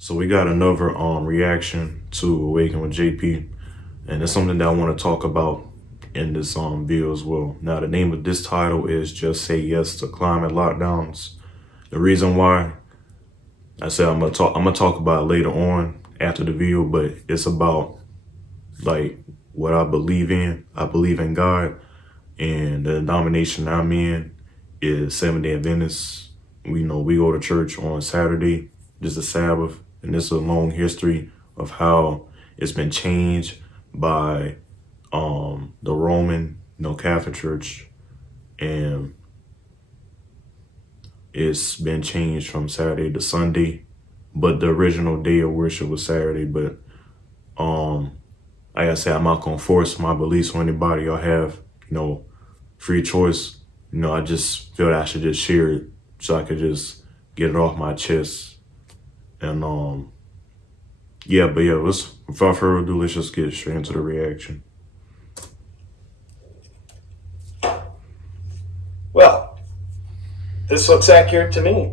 So we got another reaction to Awaken with JP, and it's something that I want to talk about in this video as well. Now, the name of this title is Just Say Yes to Climate Lockdowns. The reason why I said I'm gonna talk about it later on after the video, but it's about like what I believe in. I believe in God, and the denomination I'm in is Seventh-day Adventist. We go to church on Saturday, just a Sabbath, and this is a long history of how it's been changed by the Roman, Catholic Church, and it's been changed from Saturday to Sunday, but the original day of worship was Saturday. But like I said, I'm not gonna force my beliefs on anybody. Y'all have, free choice. I just feel that I should just share it so I could just get it off my chest. And without further ado, let's just get straight into the reaction. Well, this looks accurate to me.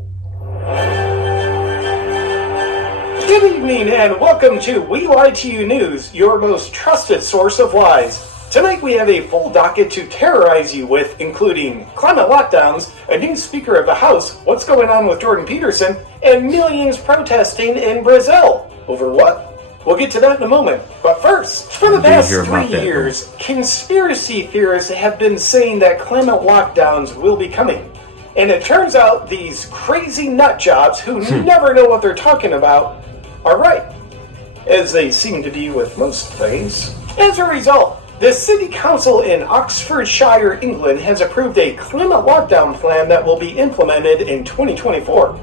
Good evening and welcome to We Lie to You News, your most trusted source of lies. Tonight we have a full docket to terrorize you with, including climate lockdowns, a new Speaker of the House, what's going on with Jordan Peterson, and millions protesting in Brazil. Over what? We'll get to that in a moment. But first, for the past 3 years, conspiracy theorists have been saying that climate lockdowns will be coming. And it turns out these crazy nut jobs who never know what they're talking about are right, as they seem to be with most things. As a result, the City Council in Oxfordshire, England has approved a climate lockdown plan that will be implemented in 2024.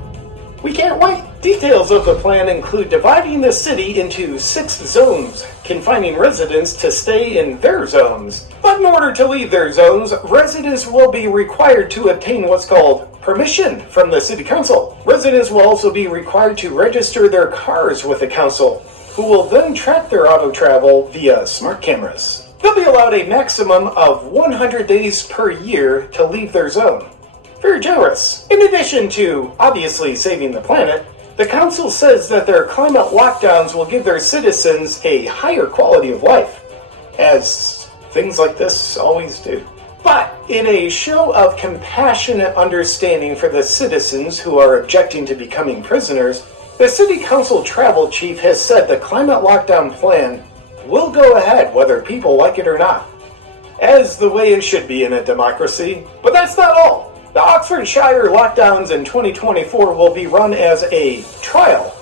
We can't wait! Details of the plan include dividing the city into 6 zones, confining residents to stay in their zones. But in order to leave their zones, residents will be required to obtain what's called permission from the City Council. Residents will also be required to register their cars with the council, who will then track their auto travel via smart cameras. They'll be allowed a maximum of 100 days per year to leave their zone. Very generous. In addition to obviously saving the planet, the council says that their climate lockdowns will give their citizens a higher quality of life, as things like this always do. But in a show of compassionate understanding for the citizens who are objecting to becoming prisoners, the City Council travel chief has said the climate lockdown plan will go ahead whether people like it or not, as the way it should be in a democracy. But that's not all. The Oxfordshire lockdowns in 2024 will be run as a trial.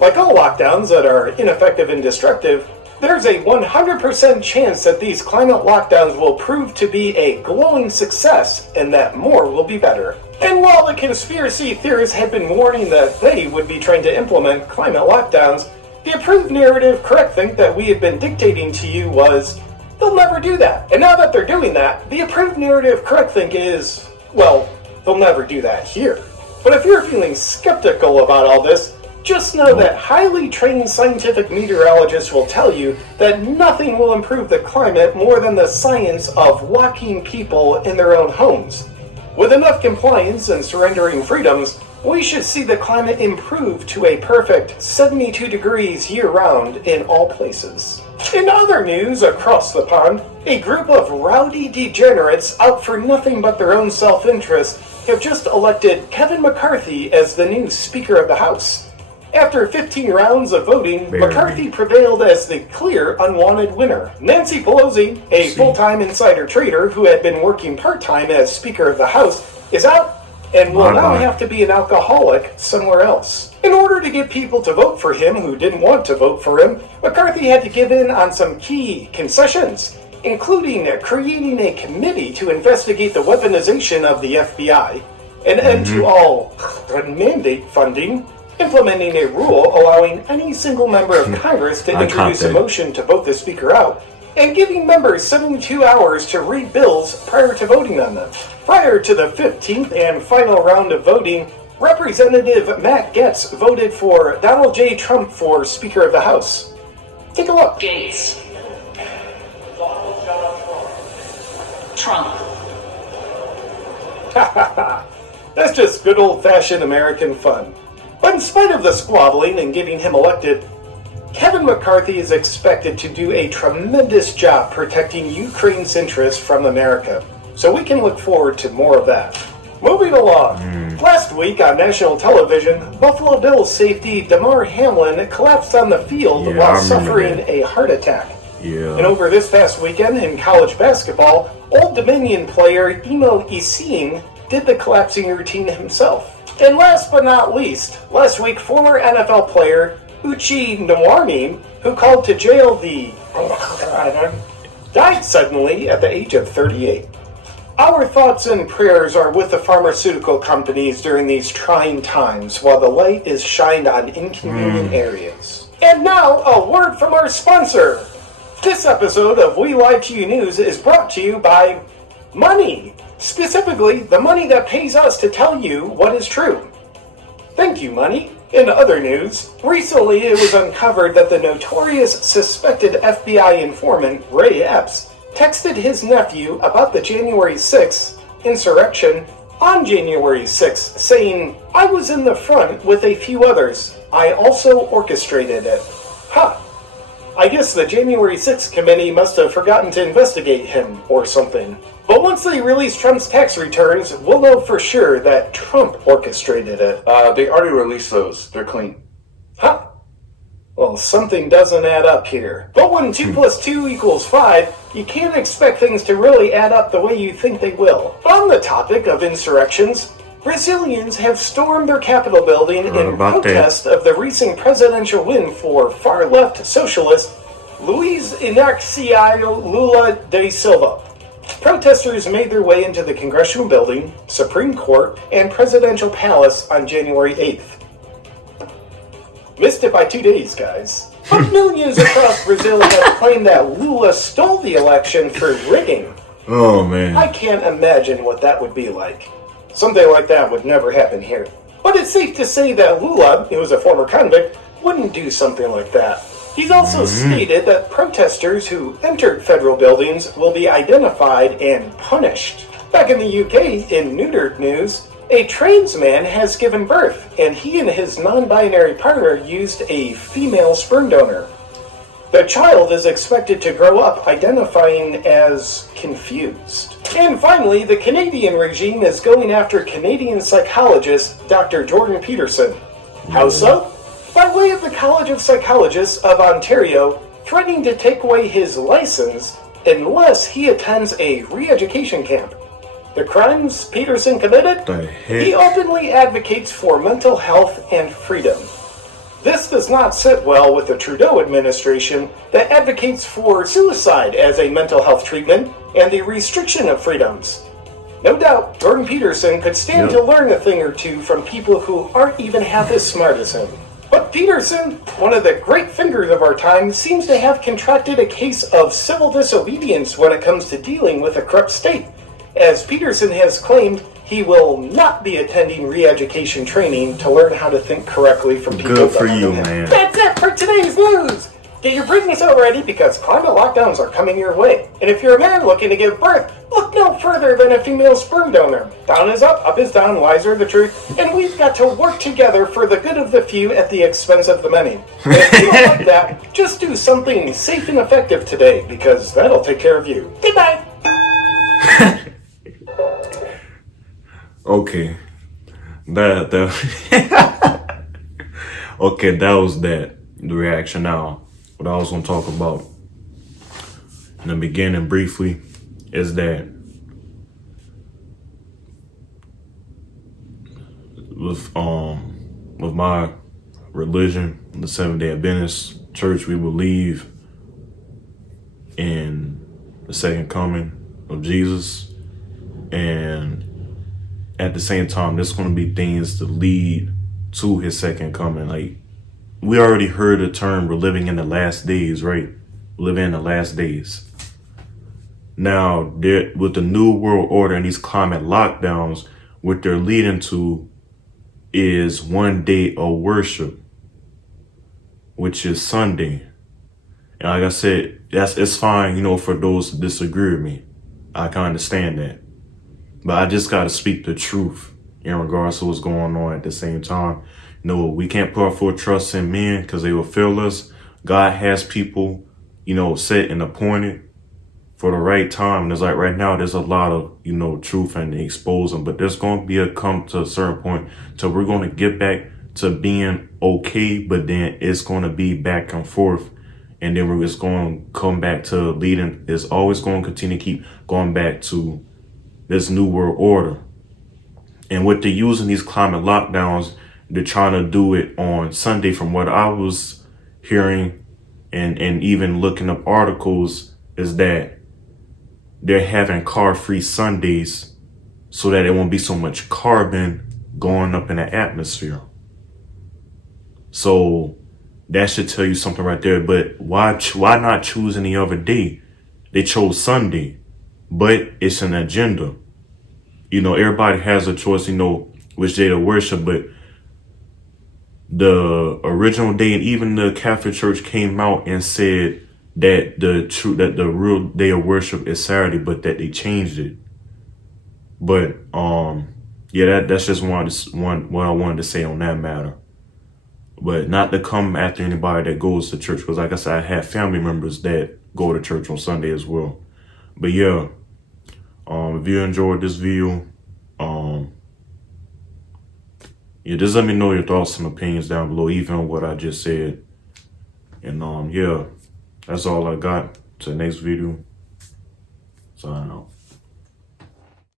Like all lockdowns that are ineffective and destructive, there's a 100% chance that these climate lockdowns will prove to be a glowing success and that more will be better. And while the conspiracy theorists had been warning that they would be trying to implement climate lockdowns, the approved narrative correctthink that we had been dictating to you was, they'll never do that. And now that they're doing that, the approved narrative correctthink is, well, they'll never do that here. But if you're feeling skeptical about all this, just know that highly trained scientific meteorologists will tell you that nothing will improve the climate more than the science of locking people in their own homes. With enough compliance and surrendering freedoms, we should see the climate improve to a perfect 72 degrees year-round in all places. In other news across the pond, a group of rowdy degenerates out for nothing but their own self-interest have just elected Kevin McCarthy as the new Speaker of the House. After 15 rounds of voting, McCarthy prevailed as the clear unwanted winner. Nancy Pelosi, a full-time insider trader who had been working part-time as Speaker of the House, is out and will now have to be an alcoholic somewhere else. In order to get people to vote for him who didn't want to vote for him, McCarthy had to give in on some key concessions, including creating a committee to investigate the weaponization of the FBI, an end to all mandate funding, implementing a rule allowing any single member of Congress to introduce a motion to vote the Speaker out, and giving members 72 hours to read bills prior to voting on them. Prior to the 15th and final round of voting, Representative Matt Gaetz voted for Donald J. Trump for Speaker of the House. Take a look. Gates. Trump. That's just good old-fashioned American fun. But in spite of the squabbling and getting him elected, Kevin McCarthy is expected to do a tremendous job protecting Ukraine's interests from America. So we can look forward to more of that. Moving along. Last week on national television, Buffalo Bills safety Damar Hamlin collapsed on the field while suffering a heart attack. And over this past weekend in college basketball, Old Dominion player Imo Ising did the collapsing routine himself. And last but not least, last week former NFL player Uchi Nwarni, who called to jail died suddenly at the age of 38. Our thoughts and prayers are with the pharmaceutical companies during these trying times while the light is shined on inconvenient areas. And now, a word from our sponsor. This episode of We Lie to You News is brought to you by money. Specifically, the money that pays us to tell you what is true. Thank you, money. In other news, recently it was uncovered that the notorious suspected FBI informant Ray Epps texted his nephew about the January 6th insurrection on January 6th, saying, "I was in the front with a few others. I also orchestrated it." I guess the January 6th committee must have forgotten to investigate him or something. But once they release Trump's tax returns, we'll know for sure that Trump orchestrated it. They already released those. They're clean. Well, something doesn't add up here. But when 2 plus 2 equals 5, you can't expect things to really add up the way you think they will. On the topic of insurrections, Brazilians have stormed their Capitol building in protest of the recent presidential win for far-left socialist Luiz Inácio Lula da Silva. Protesters made their way into the Congressional Building, Supreme Court, and Presidential Palace on January 8th. Missed it by 2 days, guys. But millions across Brazil have claimed that Lula stole the election through rigging. Oh, man. I can't imagine what that would be like. Something like that would never happen here. But it's safe to say that Lula, who is a former convict, wouldn't do something like that. He's also stated that protesters who entered federal buildings will be identified and punished. Back in the UK, in neutered news, a trans man has given birth, and he and his non-binary partner used a female sperm donor. The child is expected to grow up identifying as confused. And finally, the Canadian regime is going after Canadian psychologist Dr. Jordan Peterson. How so? By way of the College of Psychologists of Ontario threatening to take away his license unless he attends a re-education camp. The crimes Peterson committed? He openly advocates for mental health and freedom. This does not sit well with the Trudeau administration that advocates for suicide as a mental health treatment and the restriction of freedoms. No doubt, Jordan Peterson could stand to learn a thing or two from people who aren't even half as smart as him. But Peterson, one of the great fingers of our time, seems to have contracted a case of civil disobedience when it comes to dealing with a corrupt state, as Peterson has claimed he will not be attending re-education training to learn how to think correctly from people. Good for you, man. That's it for today's news! Get your pregnancy ready because climate lockdowns are coming your way. And if you're a man looking to give birth, look no further than a female sperm donor. Down is up is down, lies are the truth, and we've got to work together for the good of the few at the expense of the many. And if you don't like that, just do something safe and effective today because that'll take care of you. Goodbye! Okay. Okay, that was the reaction. Now, what I was going to talk about in the beginning briefly is that with my religion, the Seventh-day Adventist Church, we believe in the second coming of Jesus, and at the same time, there's going to be things to lead to his second coming. Like, we already heard the term, we're living in the last days, right? Living in the last days. Now, with the new world order and these climate lockdowns, what they're leading to is one day of worship, which is Sunday. And like I said, it's fine, for those that disagree with me. I can understand that. But I just got to speak the truth in regards to what's going on at the same time. No, we can't put our full trust in men because they will fail us. God has people, set and appointed for the right time. And it's like right now, there's a lot of, truth and exposing, but there's going to be come to a certain point till we're going to get back to being okay, but then it's going to be back and forth. And then we're just going to come back to leading. It's always going to continue to keep going back to this new world order. And what they're using these climate lockdowns, they're trying to do it on Sunday from what I was hearing and even looking up articles, is that they're having car-free Sundays so that it won't be so much carbon going up in the atmosphere. So that should tell you something right there. But why not choose any other day? They chose Sunday, but it's an agenda. Everybody has a choice, which day to worship, but the original day, and even the Catholic Church came out and said that the real day of worship is Saturday, but that they changed it. But that's just what I wanted to say on that matter. But not to come after anybody that goes to church, because like I said, I have family members that go to church on Sunday as well. But yeah, if you enjoyed this video, just let me know your thoughts and opinions down below, even what I just said. And that's all I got. To the next video. Sign out.